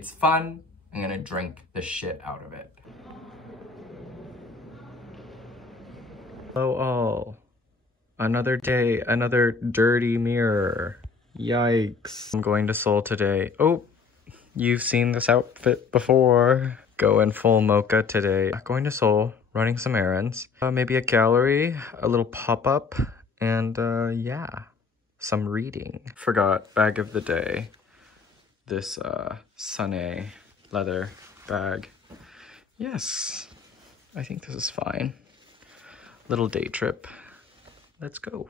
It's fun. I'm gonna drink the shit out of it. Hello all. Another day, another dirty mirror. Yikes. I'm going to Seoul today. Oh, you've seen this outfit before. Going full mocha today. Going to Seoul, running some errands. Maybe a gallery, a little pop-up, and yeah, some reading. Forgot, bag of the day. This Sunny leather bag. Yes, I think this is fine. Little day trip. Let's go.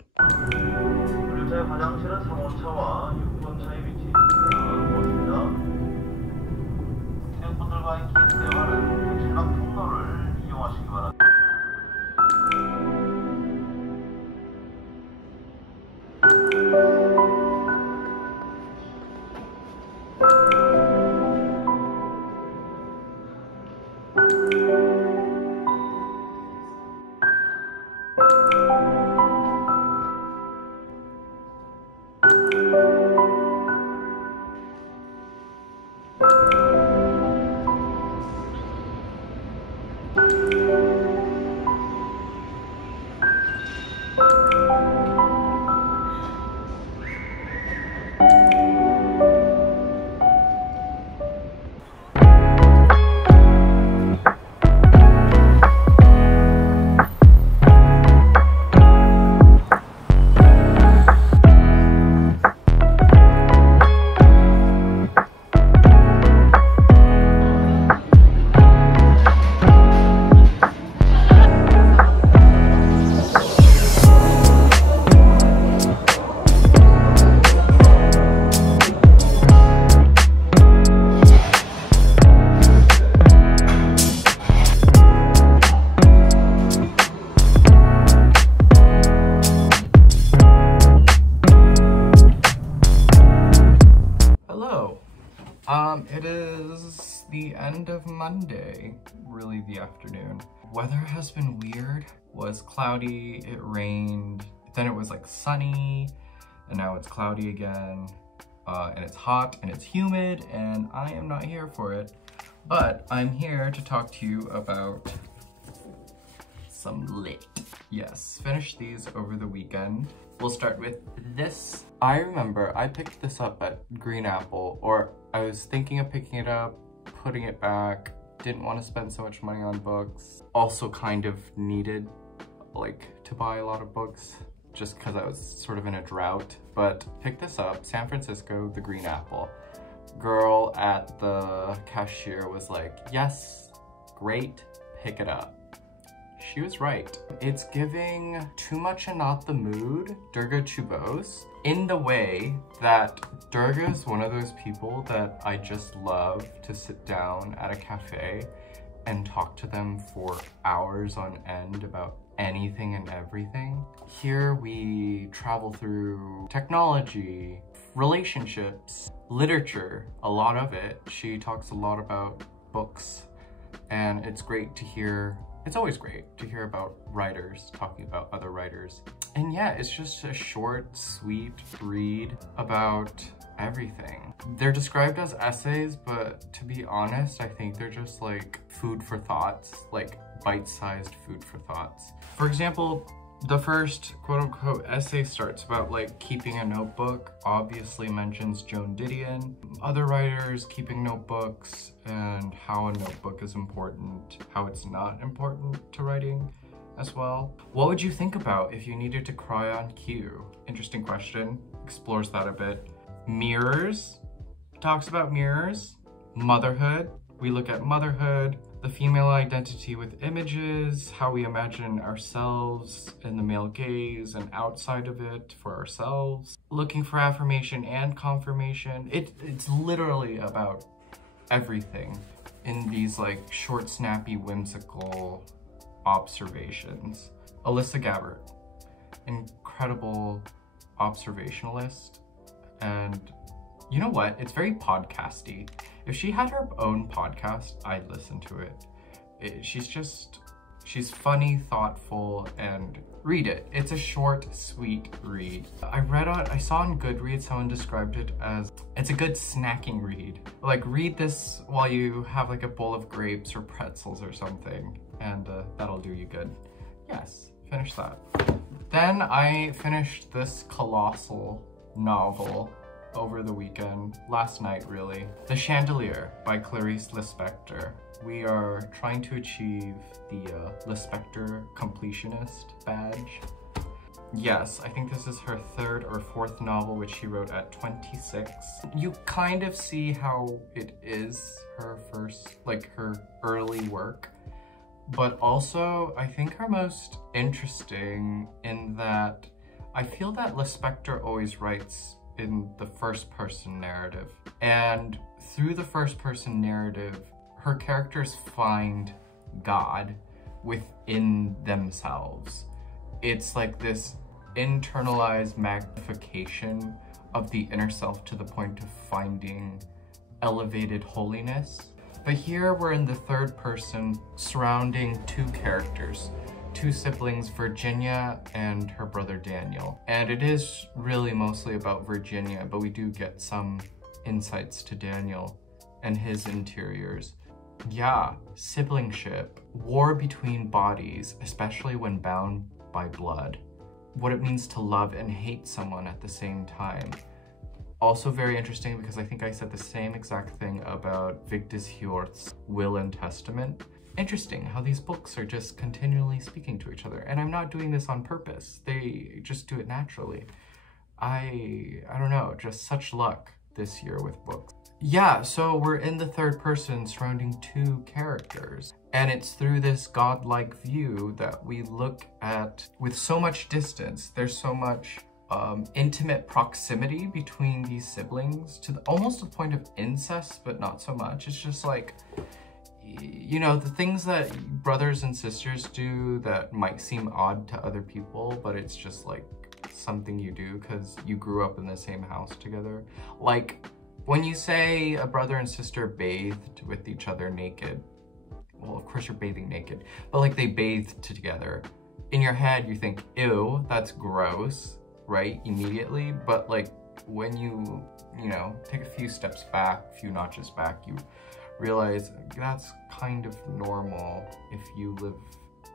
It is the end of Monday, really the afternoon. Weather has been weird. It was cloudy, it rained, then it was like sunny, and now it's cloudy again, and it's hot and it's humid, and I am not here for it. But I'm here to talk to you about some lit. Yes, finished these over the weekend. We'll start with this. I remember I picked this up at Green Apple, or I was thinking of picking it up, putting it back, didn't want to spend so much money on books. Also kind of needed like to buy a lot of books just because I was sort of in a drought, but picked this up, San Francisco, the Green Apple. Girl at the cashier was like, yes, great, pick it up. She was right. It's giving Too Much and Not the Mood, Durga Chubose, in the way that Durga is one of those people that I just love to sit down at a cafe and talk to them for hours on end about anything and everything. Here we travel through technology, relationships, literature, a lot of it. She talks a lot about books, and it's great to hear. It's always great to hear about writers talking about other writers. And yeah, it's just a short, sweet read about everything. They're described as essays, but to be honest, I think they're just like food for thoughts, like bite-sized food for thoughts. For example, the first quote-unquote essay starts about like keeping a notebook, obviously mentions Joan Didion, other writers keeping notebooks, and how a notebook is important, how it's not important to writing as well. What would you think about if you needed to cry on cue? Interesting question, explores that a bit. Mirrors, talks about mirrors. Motherhood, we look at motherhood, the female identity with images, how we imagine ourselves in the male gaze and outside of it for ourselves. Looking for affirmation and confirmation. It's literally about everything in these like short, snappy, whimsical observations. Elisa Gabbert, incredible observationalist. And you know what? It's very podcasty. If she had her own podcast, I'd listen to it. She's funny, thoughtful, and read it. It's a short, sweet read. I saw on Goodreads someone described it as, it's a good snacking read. Like, read this while you have like a bowl of grapes or pretzels or something, and that'll do you good. Yes, finish that. Then I finished this colossal novel over the weekend, last night really. The Chandelier by Clarice Lispector. We are trying to achieve the Lispector completionist badge. Yes, I think this is her third or fourth novel, which she wrote at 26. You kind of see how it is her first, like her early work, but also I think her most interesting in that I feel that Lispector always writes in the first person narrative. And through the first person narrative, her characters find God within themselves. It's like this internalized magnification of the inner self to the point of finding elevated holiness. But here we're in the third person surrounding two characters, two siblings, Virginia and her brother Daniel. And it is really mostly about Virginia, but we do get some insights to Daniel and his interiors. Yeah, siblingship, war between bodies, especially when bound by blood. What it means to love and hate someone at the same time. Also very interesting because I think I said the same exact thing about Vigdis Hjorth's Will and Testament. Interesting how these books are just continually speaking to each other, and I'm not doing this on purpose. They just do it naturally. I don't know, just such luck this year with books. Yeah, so we're in the third person surrounding two characters, and it's through this godlike view that we look at with so much distance. There's so much intimate proximity between these siblings to almost the point of incest, but not so much. It's just like, you know, the things that brothers and sisters do that might seem odd to other people, but it's just like something you do because you grew up in the same house together. Like when you say a brother and sister bathed with each other naked, well, of course you're bathing naked, but like they bathed together. In your head, you think, ew, that's gross, right? Immediately. But like when you know, take a few steps back, a few notches back, you realize that's kind of normal if you live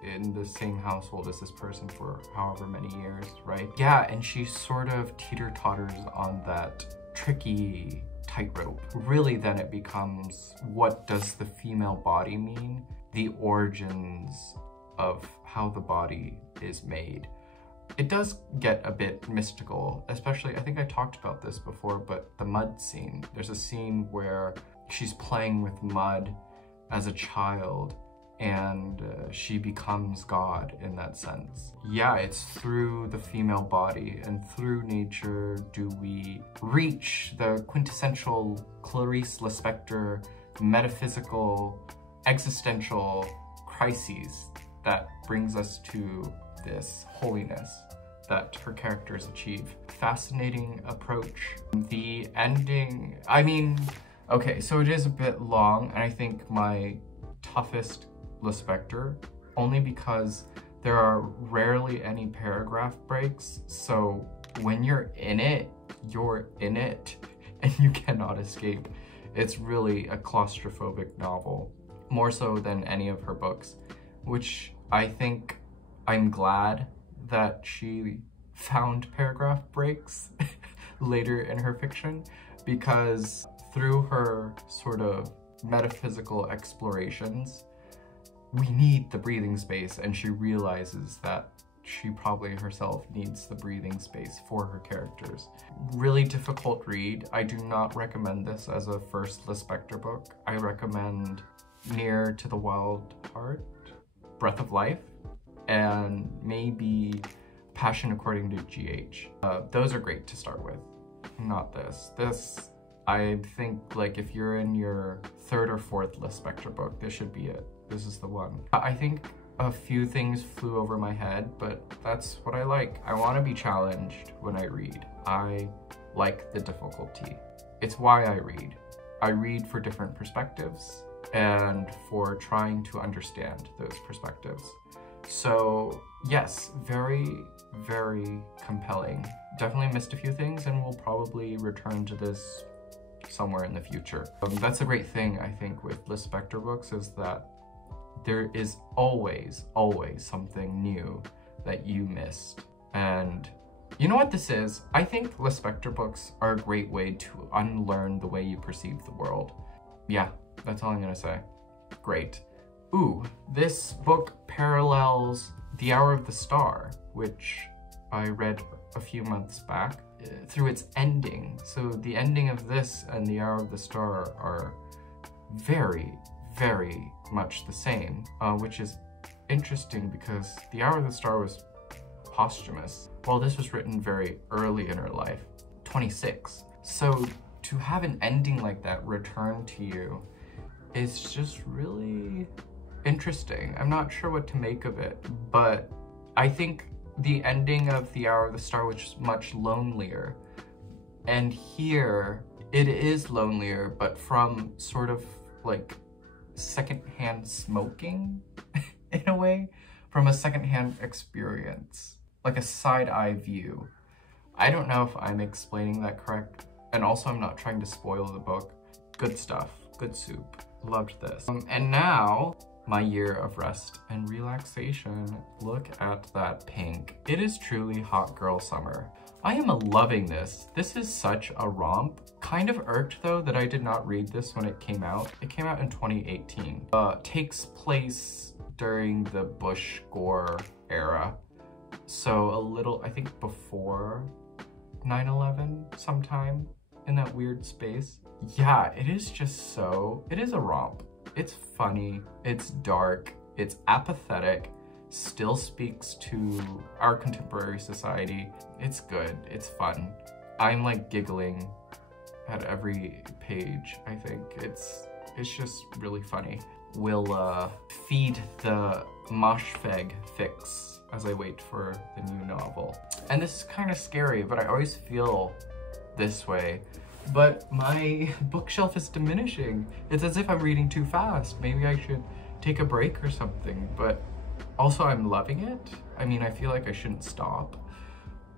in the same household as this person for however many years, right? Yeah, and she sort of teeter-totters on that tricky tightrope. Really, then it becomes, what does the female body mean? The origins of how the body is made. It does get a bit mystical, especially, I think I talked about this before, but the mud scene. There's a scene where she's playing with mud as a child, and she becomes God in that sense. Yeah, it's through the female body and through nature do we reach the quintessential Clarice Lispector metaphysical, existential crises that brings us to this holiness that her characters achieve. Fascinating approach. The ending, I mean, okay, so it is a bit long, and I think my toughest Lispector, only because there are rarely any paragraph breaks, so when you're in it, and you cannot escape. It's really a claustrophobic novel, more so than any of her books, which I think I'm glad that she found paragraph breaks later in her fiction, because through her sort of metaphysical explorations, we need the breathing space, and she realizes that she probably herself needs the breathing space for her characters. Really difficult read. I do not recommend this as a first Lispector book. I recommend Near to the Wild Heart, Breath of Life, and maybe Passion According to GH. Those are great to start with, not this. This, I think, like, if you're in your third or fourth Lispector book, this should be it. This is the one. I think a few things flew over my head, but that's what I like. I want to be challenged when I read. I like the difficulty. It's why I read. I read for different perspectives and for trying to understand those perspectives. So yes, very, very compelling. Definitely missed a few things and will probably return to this somewhere in the future. That's a great thing, I think, with Lispector books, is that there is always, always something new that you missed. And you know what this is? I think Lispector books are a great way to unlearn the way you perceive the world. Yeah, that's all I'm gonna say. Great. Ooh, this book parallels The Hour of the Star, which I read a few months back, through its ending. So the ending of this and The Hour of the Star are very, very much the same, which is interesting because The Hour of the Star was posthumous, while this was written very early in her life, 26. So to have an ending like that return to you is just really interesting. I'm not sure what to make of it, but I think the ending of The Hour of the Star was much lonelier. And here it is lonelier, but from sort of like secondhand smoking in a way, from a secondhand experience, like a side-eye view. I don't know if I'm explaining that correct. And also I'm not trying to spoil the book. Good stuff, good soup. Loved this. And now, my year of rest and relaxation. Look at that pink. It is truly hot girl summer. I am loving this. This is such a romp. Kind of irked though that I did not read this when it came out. It came out in 2018. Takes place during the Bush Gore era. So a little, I think before 9/11 sometime in that weird space. Yeah, it is just so, it is a romp. It's funny, it's dark, it's apathetic, still speaks to our contemporary society. It's good, it's fun. I'm like giggling at every page, I think. It's just really funny. We'll feed the Moshfegh fix as I wait for the new novel. And this is kind of scary, but I always feel this way. But my bookshelf is diminishing. It's as if I'm reading too fast. Maybe I should take a break or something, but also I'm loving it. I mean, I feel like I shouldn't stop,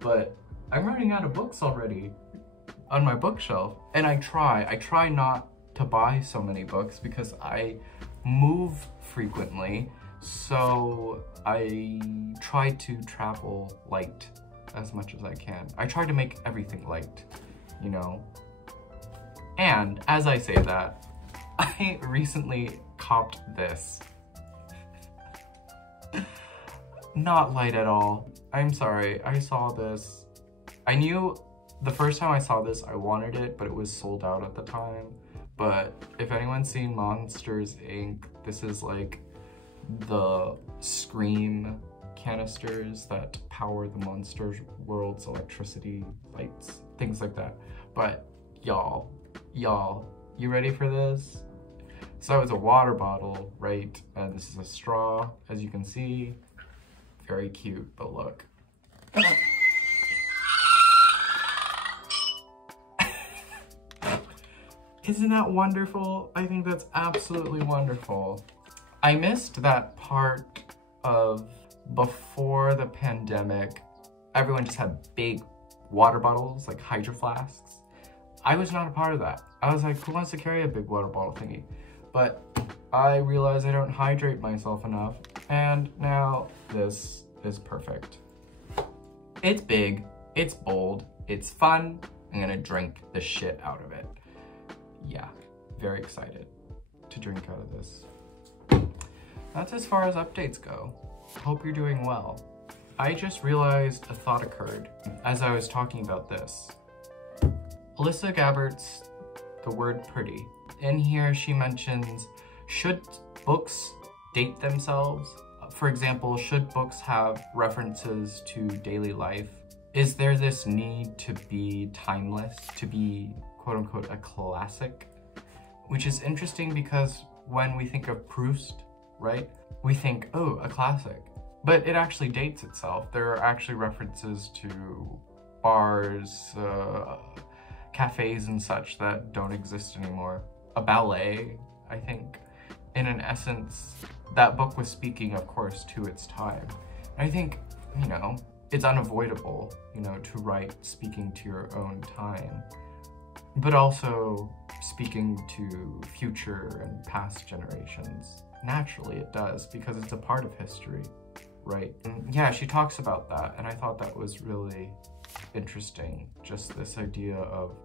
but I'm running out of books already on my bookshelf. And I try not to buy so many books because I move frequently. So I try to travel light as much as I can. I try to make everything light, you know? And as I say that, I recently copped this. Not light at all. I'm sorry, I saw this. I knew the first time I saw this, I wanted it, but it was sold out at the time. But if anyone's seen Monsters, Inc., this is like the Scream canisters that power the Monster World's electricity lights, things like that. But y'all, you ready for this? So it's a water bottle, right? And this is a straw, as you can see. Very cute, but look. Isn't that wonderful? I think that's absolutely wonderful. I missed that part of before the pandemic. Everyone just had big water bottles, like hydro flasks. I was not a part of that. I was like, who wants to carry a big water bottle thingy? But I realized I don't hydrate myself enough, and now this is perfect. It's big, it's bold, it's fun. I'm gonna drink the shit out of it. Yeah, very excited to drink out of this. That's as far as updates go. Hope you're doing well. I just realized a thought occurred as I was talking about this. Elisa Gabbert's The Word Pretty. In here she mentions, should books date themselves? For example, should books have references to daily life? Is there this need to be timeless, to be quote unquote a classic? Which is interesting because when we think of Proust, right? We think, oh, a classic. But it actually dates itself. There are actually references to bars, cafes and such that don't exist anymore. A ballet, I think. in an essence, that book was speaking, of course, to its time. And I think, you know, it's unavoidable, you know, to write speaking to your own time, but also speaking to future and past generations. Naturally it does, because it's a part of history, right? And yeah, she talks about that, and I thought that was really interesting. Just this idea of,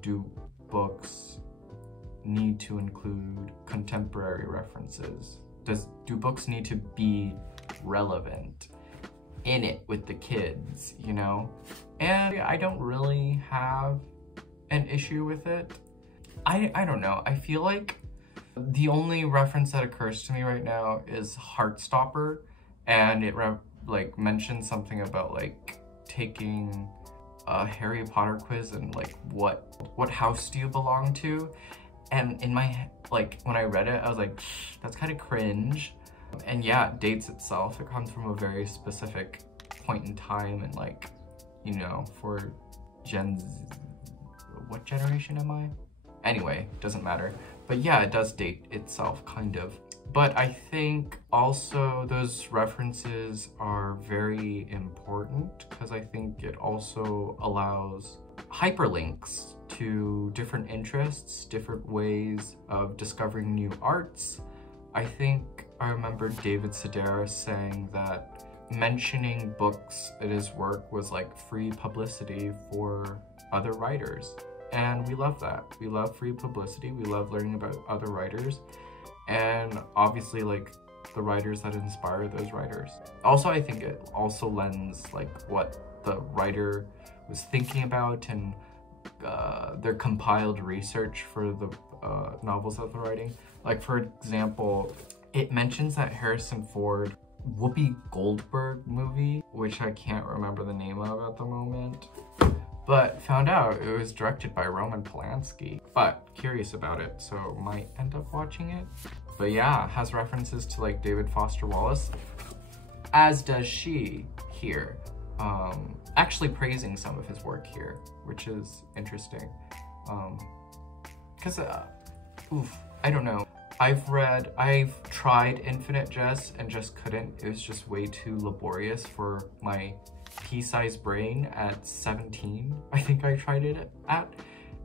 do books need to include contemporary references? Do books need to be relevant, in it with the kids, you know? And I don't really have an issue with it. I don't know, I feel like the only reference that occurs to me right now is Heartstopper, and it like mentions something about like taking a Harry Potter quiz and like what house do you belong to? And in my, like, when I read it, I was like, that's kind of cringe. And yeah, it dates itself. It comes from a very specific point in time, and like, you know, for Gen Z, what generation am I? Anyway, doesn't matter. But yeah, it does date itself, kind of. But I think also those references are very important, because I think it also allows hyperlinks to different interests, different ways of discovering new arts. I think I remember David Sedaris saying that mentioning books in his work was like free publicity for other writers. And we love that. We love free publicity. We love learning about other writers. And obviously, like, the writers that inspire those writers. Also, I think it also lends like what the writer was thinking about, and their compiled research for the novels that they're writing. Like, for example, it mentions that Harrison Ford Whoopi Goldberg movie, which I can't remember the name of at the moment, but found out it was directed by Roman Polanski. But curious about it, so might end up watching it. But yeah, has references to like David Foster Wallace, as does she here. Actually praising some of his work here, which is interesting. Because, I don't know. I've tried Infinite Jest and just couldn't. It was just way too laborious for my pea-sized brain at 17, I think I tried it at.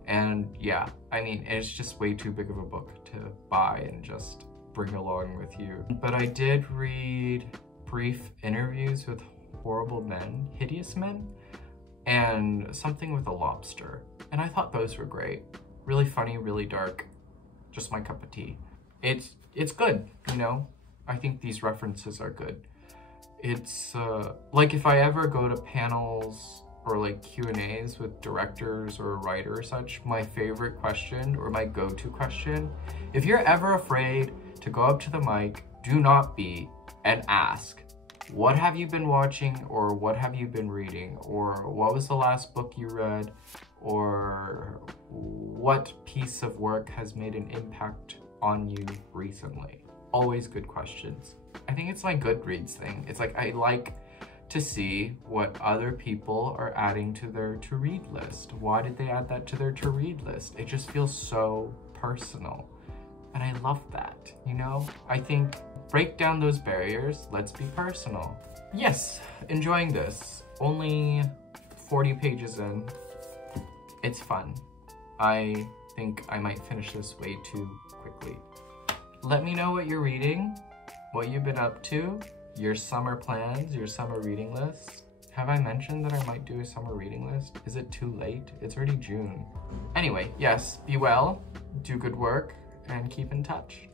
And yeah, I mean, it's just way too big of a book to buy and just bring along with you. But I did read Brief Interviews with Horrible Men, Hideous Men, and Something with a Lobster. And I thought those were great. Really funny, really dark, just my cup of tea. It's good, you know? I think these references are good. It's like if I ever go to panels or like Q&As with directors or a writer or such, my favorite question or my go-to question, if you're ever afraid to go up to the mic, do not be, and ask, what have you been watching, or what have you been reading, or what was the last book you read, or what piece of work has made an impact on you recently? Always good questions. I think it's my Goodreads thing. It's like I like to see what other people are adding to their to-read list. Why did they add that to their to-read list? It just feels so personal. And I love that, you know? I think break down those barriers, let's be personal. Yes, enjoying this. Only 40 pages in. It's fun. I think I might finish this way too quickly. Let me know what you're reading, what you've been up to, your summer plans, your summer reading list. Have I mentioned that I might do a summer reading list? Is it too late? It's already June. Anyway, yes, be well, do good work, and keep in touch.